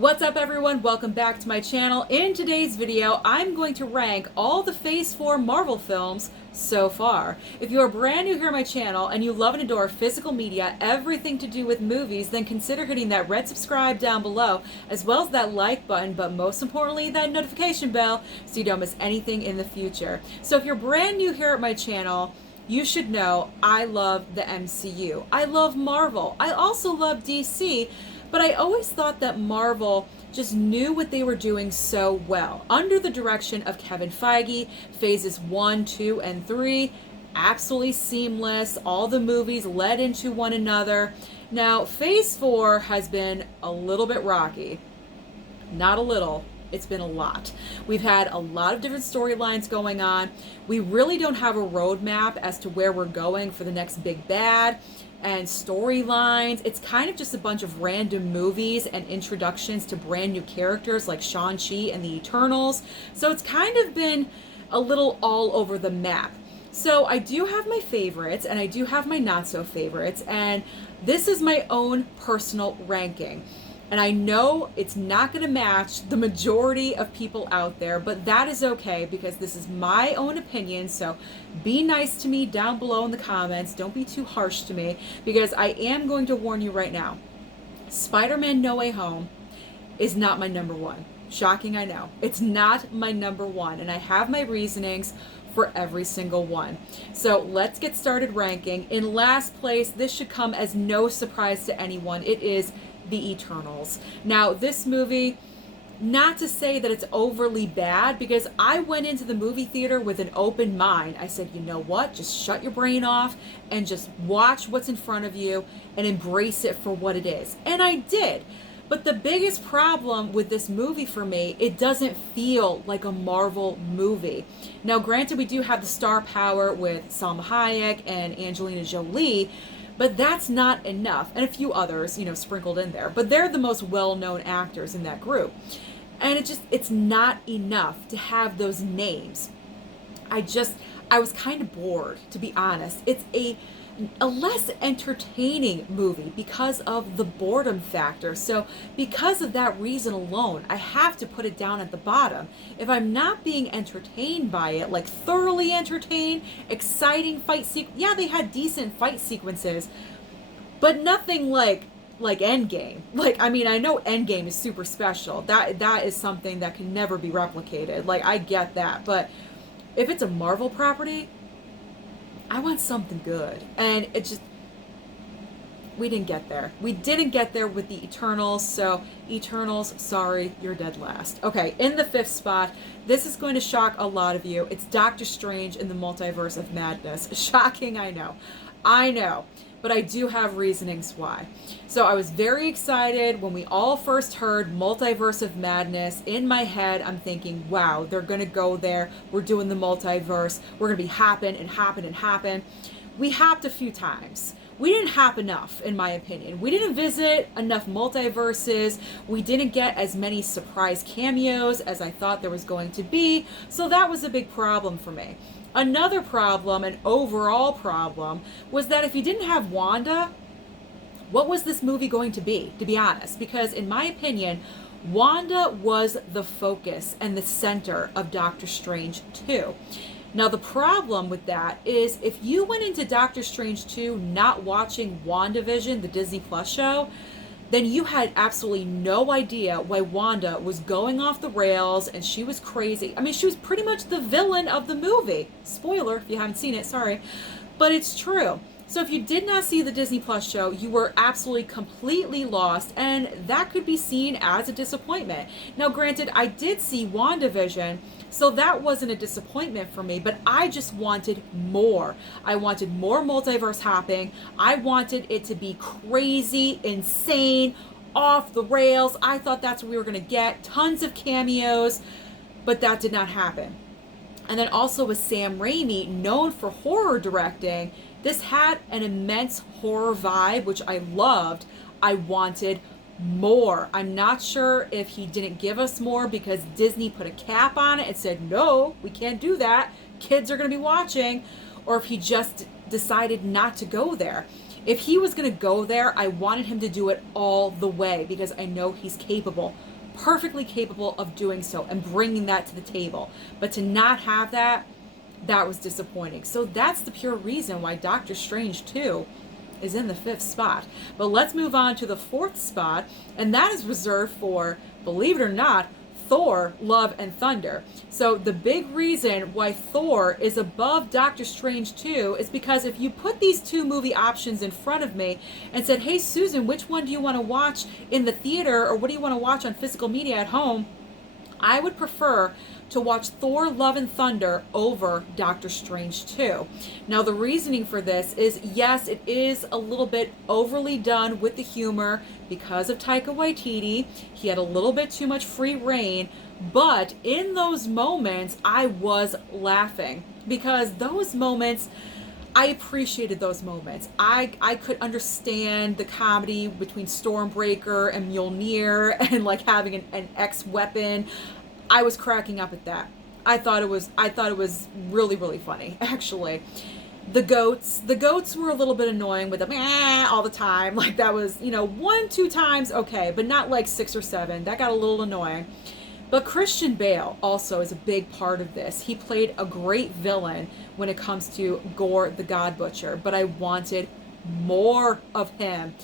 What's up everyone? Welcome back to my channel. In today's video, I'm going to rank all the Phase 4 Marvel films so far. If you are brand new here on my channel and you love and adore physical media, everything to do with movies, then consider hitting that red subscribe down below, as well as that like button, but most importantly, that notification bell so you don't miss anything in the future. So if you're brand new here at my channel, you should know I love the MCU. I love Marvel. I also love DC, but I always thought that Marvel just knew what they were doing so well. Under the direction of Kevin Feige, phases 1, 2, and 3, absolutely seamless. All the movies led into one another. Now, phase 4 has been a little bit rocky. Not a little. It's been a lot. We've had a lot of different storylines going on. We really don't have a roadmap as to where we're going for the next big bad and storylines. It's kind of just a bunch of random movies and introductions to brand new characters like Shang-Chi and the Eternals. So it's kind of been a little all over the map. So I do have my favorites and I do have my not so favorites, and this is my own personal ranking. And I know it's not going to match the majority of people out there, but that is okay because this is my own opinion. So be nice to me down below in the comments. Don't be too harsh to me, because I am going to warn you right now. Spider-Man No Way Home is not my number one. Shocking, I know. It's not my number one, and I have my reasonings for every single one. So let's get started ranking. In last place, this should come as no surprise to anyone. It is The Eternals. Now, this movie, not to say that it's overly bad, because I went into the movie theater with an open mind. I said, you know what? Just shut your brain off and just watch what's in front of you and embrace it for what it is. And I did. But the biggest problem with this movie for me, it doesn't feel like a Marvel movie. Now, granted, we do have the star power with Salma Hayek and Angelina Jolie, but that's not enough. And a few others, sprinkled in there. But they're the most well-known actors in that group. And it's not enough to have those names. I was kind of bored, to be honest. It's a less entertaining movie because of the boredom factor. So because of that reason alone, I have to put it down at the bottom. If I'm not being entertained by it, like thoroughly entertained, exciting fight sequence, yeah, they had decent fight sequences, but nothing like Endgame. I know Endgame is super special. That is something that can never be replicated. I get that, but if it's a Marvel property, I want something good. And we didn't get there. We didn't get there with the Eternals, so Eternals, sorry, you're dead last. Okay, in the 5th spot, this is going to shock a lot of you. It's Doctor Strange in the Multiverse of Madness. Shocking, I know. I know. But I do have reasonings why. So I was very excited when we all first heard Multiverse of Madness. In my head, I'm thinking, wow, they're going to go there. We're doing the multiverse. We're going to be happen and happen and happen. We hopped a few times. We didn't hop enough, in my opinion. We didn't visit enough multiverses. We didn't get as many surprise cameos as I thought there was going to be. So that was a big problem for me. Another problem, an overall problem, was that if you didn't have Wanda, what was this movie going to be honest? Because in my opinion, Wanda was the focus and the center of Doctor Strange 2. Now, the problem with that is if you went into Doctor Strange 2 not watching WandaVision, the Disney Plus show, then you had absolutely no idea why Wanda was going off the rails and she was crazy. She was pretty much the villain of the movie. Spoiler, if you haven't seen it, sorry. But it's true. So if you did not see the Disney Plus show, you were absolutely completely lost, and that could be seen as a disappointment. Now, granted, I did see WandaVision, so that wasn't a disappointment for me, but I just wanted more. I wanted more multiverse hopping. I wanted it to be crazy, insane, off the rails. I thought that's what we were going to get. Tons of cameos, but that did not happen. And then also with Sam Raimi, known for horror directing, this had an immense horror vibe, which I loved. I wanted more. I'm not sure if he didn't give us more because Disney put a cap on it and said, no, we can't do that. Kids are going to be watching. Or if he just decided not to go there. If he was going to go there, I wanted him to do it all the way because I know he's capable perfectly capable of doing so and bringing that to the table. But to not have that, that was disappointing. So that's the pure reason why Doctor Strange 2 is in the 5th spot. But let's move on to the 4th spot, and that is reserved for, believe it or not, Thor Love and Thunder. So the big reason why Thor is above Doctor Strange 2 is because if you put these two movie options in front of me and said, hey Susan, which one do you want to watch in the theater, or what do you want to watch on physical media at home, I would prefer to watch Thor Love and Thunder over Doctor Strange 2. Now the reasoning for this is, yes, it is a little bit overly done with the humor because of Taika Waititi. He had a little bit too much free reign, but in those moments I was laughing because those moments, I appreciated those moments. I could understand the comedy between Stormbreaker and Mjolnir and like having an X weapon. I was cracking up at that. I thought it was really, really funny, actually. The goats were a little bit annoying with the meh all the time. Like that was, 1-2 times okay, but not like 6 or 7. That got a little annoying. But Christian Bale also is a big part of this. He played a great villain when it comes to Gore the God Butcher, but I wanted more of him.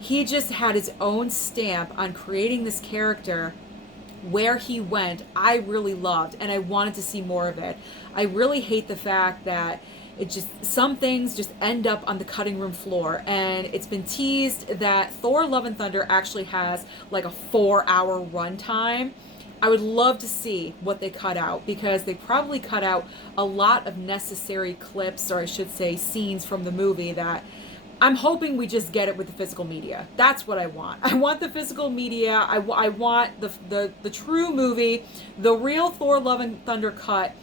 He just had his own stamp on creating this character. Where he went, I really loved, and I wanted to see more of it. I really hate the fact that some things just end up on the cutting room floor, and it's been teased that Thor Love and Thunder actually has like a 4-hour runtime. I would love to see what they cut out, because they probably cut out a lot of necessary clips, or I should say scenes from the movie that I'm hoping we just get it with the physical media. That's what I want. I want the physical media. I want the true movie, the real Thor Love and Thunder cut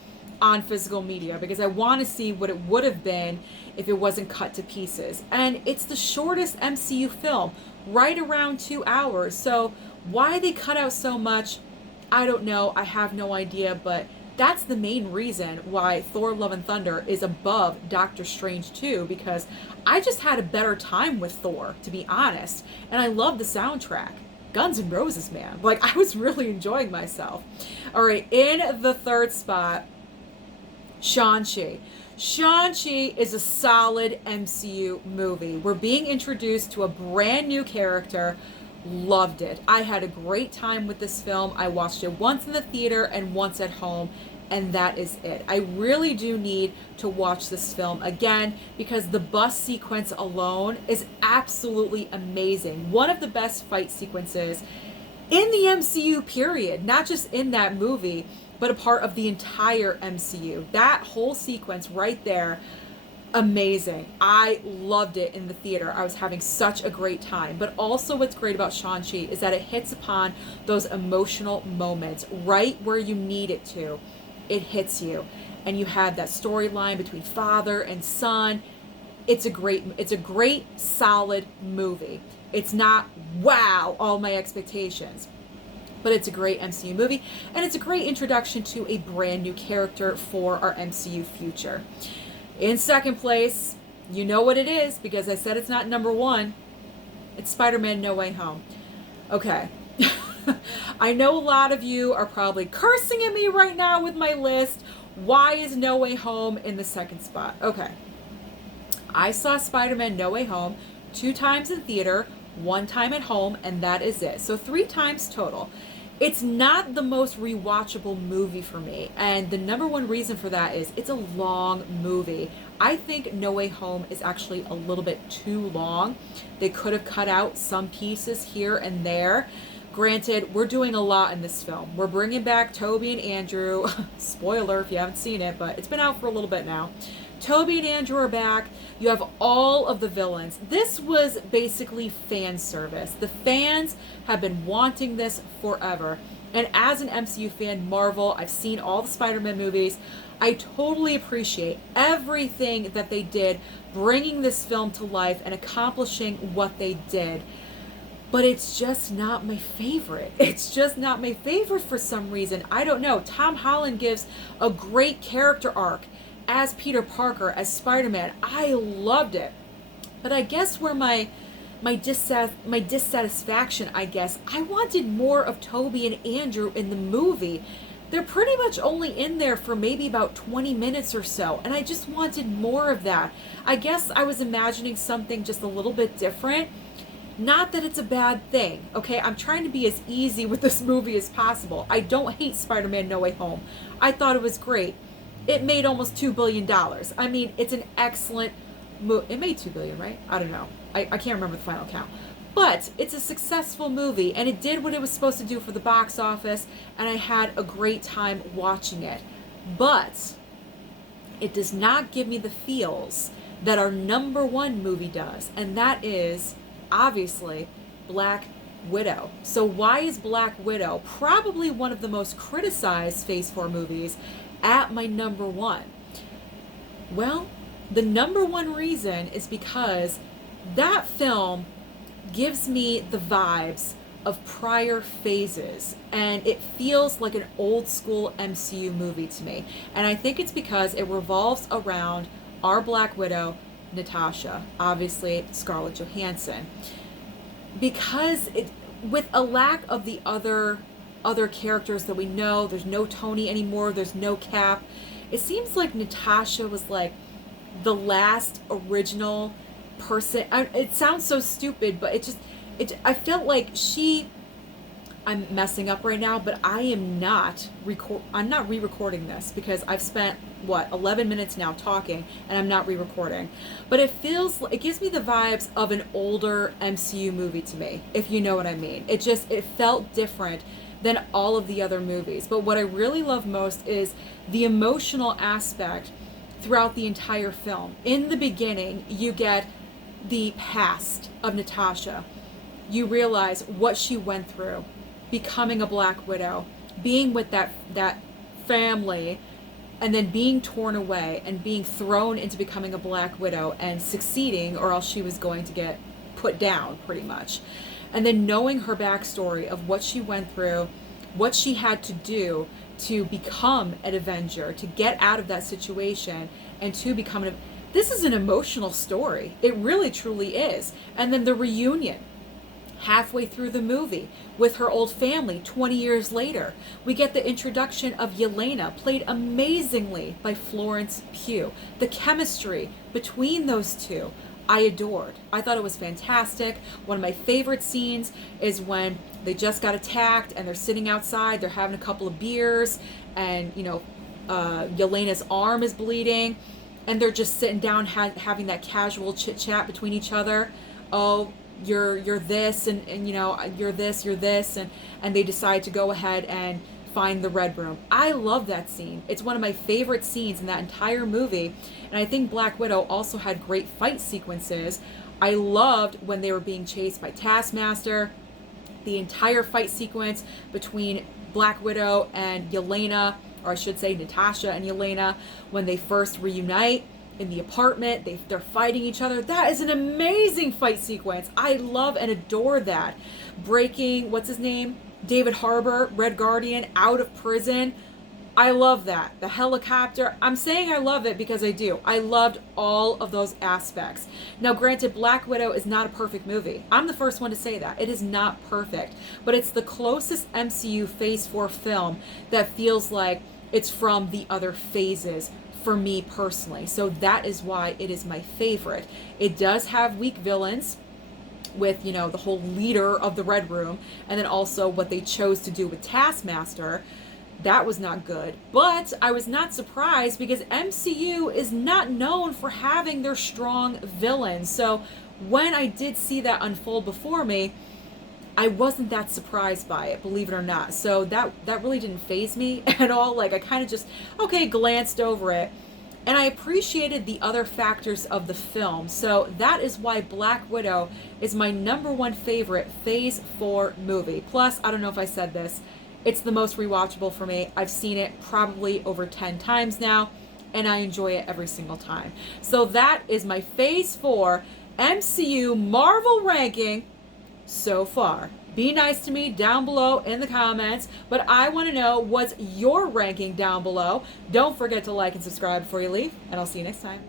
on physical media, because I want to see what it would have been if it wasn't cut to pieces. And it's the shortest MCU film, right around 2 hours. So why they cut out so much, I don't know. I have no idea, but that's the main reason why Thor Love and Thunder is above Doctor Strange 2, because I just had a better time with Thor, to be honest. And I love the soundtrack. Guns N' Roses, man. Like, I was really enjoying myself. All right, in the 3rd spot, Shang-Chi. Shang-Chi is a solid MCU movie. We're being introduced to a brand new character. Loved it. I had a great time with this film. I watched it once in the theater and once at home, and that is it. I really do need to watch this film again, because the bus sequence alone is absolutely amazing. One of the best fight sequences in the MCU, period. Not just in that movie, but a part of the entire MCU. That whole sequence right there, amazing. I loved it in the theater. I was having such a great time. But also what's great about Shang-Chi is that it hits upon those emotional moments right where you need it to. It hits you. And you have that storyline between father and son. It's a great solid movie. It's not wow, all my expectations. But it's a great MCU movie, and it's a great introduction to a brand new character for our MCU future. In 2nd place, you know what it is, because I said it's not number 1. It's Spider-Man No Way Home. Okay. I know a lot of you are probably cursing at me right now with my list. Why is No Way Home in the 2nd spot? Okay. I saw Spider-Man No Way Home 2 times in theater, 1 time at home, and that is it. So 3 times total. It's not the most rewatchable movie for me, and the number 1 reason for that is it's a long movie. I think No Way Home is actually a little bit too long. They could have cut out some pieces here and there. Granted, we're doing a lot in this film. We're bringing back Toby and Andrew. Spoiler if you haven't seen it, but it's been out for a little bit now. Toby and Andrew are back. You have all of the villains. This was basically fan service. The fans have been wanting this forever. And as an MCU fan, Marvel, I've seen all the Spider-Man movies. I totally appreciate everything that they did, bringing this film to life and accomplishing what they did. But it's just not my favorite. It's just not my favorite for some reason. I don't know. Tom Holland gives a great character arc as Peter Parker, as Spider-Man. I loved it. But I guess where my my dissatisfaction, I guess. I wanted more of Toby and Andrew in the movie. They're pretty much only in there for maybe about 20 minutes or so, and I just wanted more of that. I guess I was imagining something just a little bit different. Not that it's a bad thing, okay? I'm trying to be as easy with this movie as possible. I don't hate Spider-Man No Way Home. I thought it was great. It made almost $2 billion. I mean, it's an excellent movie. It made $2 billion, right? I don't know. I can't remember the final count. But it's a successful movie, and it did what it was supposed to do for the box office, and I had a great time watching it. But it does not give me the feels that our number one movie does, and that is, obviously, Black Widow. So why is Black Widow probably one of the most criticized Phase 4 movies at my number one? Well, the number one reason is because that film gives me the vibes of prior phases, and it feels like an old school MCU movie to me. And I think it's because it revolves around our Black Widow, Natasha, obviously Scarlett Johansson. Because it, with a lack of the other characters that we know, there's no Tony anymore, there's no Cap. It seems like Natasha was like the last original person. It sounds so stupid, but I felt like I'm messing up right now, but I'm not re-recording this because I've spent 11 minutes now talking, and I'm not re-recording. But it gives me the vibes of an older MCU movie to me, if you know what I mean. It felt different than all of the other movies. But what I really love most is the emotional aspect throughout the entire film. In the beginning, you get the past of Natasha. You realize what she went through, becoming a Black Widow, being with that family, and then being torn away and being thrown into becoming a Black Widow and succeeding, or else she was going to get put down, pretty much. And then knowing her backstory of what she went through, what she had to do to become an Avenger, to get out of that situation, and to become this is an emotional story. It really, truly is. And then the reunion halfway through the movie with her old family 20 years later. We get the introduction of Yelena, played amazingly by Florence Pugh. The chemistry between those two, I adored. I thought it was fantastic. One of my favorite scenes is when they just got attacked and they're sitting outside, they're having a couple of beers, and Yelena's arm is bleeding, and they're just sitting down having that casual chit chat between each other. Oh, you're this, and you're this, and they decide to go ahead and find the Red Room. I love that scene. It's one of my favorite scenes in that entire movie, and I think Black Widow also had great fight sequences. I loved when they were being chased by Taskmaster. The entire fight sequence between Black Widow and Yelena, or I should say Natasha and Yelena, when they first reunite in the apartment, they're fighting each other. That is an amazing fight sequence. I love and adore that. Breaking, what's his name? David Harbour, Red Guardian, out of prison. I love that. The helicopter. I'm saying I love it because I do. I loved all of those aspects. Now, granted, Black Widow is not a perfect movie. I'm the first one to say that. It is not perfect. But it's the closest MCU Phase 4 film that feels like it's from the other phases for me personally. So that is why it is my favorite. It does have weak villains with, the whole leader of the Red Room, and then also what they chose to do with Taskmaster. That was not good. But I was not surprised because MCU is not known for having their strong villains. So when I did see that unfold before me, I wasn't that surprised by it, believe it or not. So that really didn't faze me at all. Like, I kind of just, glanced over it. And I appreciated the other factors of the film. So that is why Black Widow is my number one favorite Phase 4 movie. Plus, I don't know if I said this, it's the most rewatchable for me. I've seen it probably over 10 times now, and I enjoy it every single time. So that is my Phase 4 MCU Marvel ranking so far. Be nice to me down below in the comments, but I want to know what's your ranking down below. Don't forget to like and subscribe before you leave, and I'll see you next time.